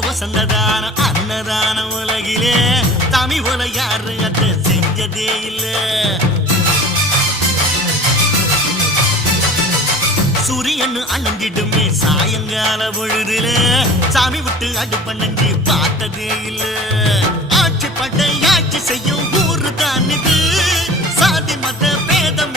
வசந்ததான அன்னதான உலகிலே தமிழ் போல யாரு அத செஞ்சதே இல்ல சூரியன் அணங்கிடுமே சாயங்கால பொழுதுல சாமி விட்டு அடுப்பண்ணி பார்த்ததே இல்ல ஆட்சி பட்டை ஆட்சி செய்யும் ஊரு தான் இது சாதி மத பேதம்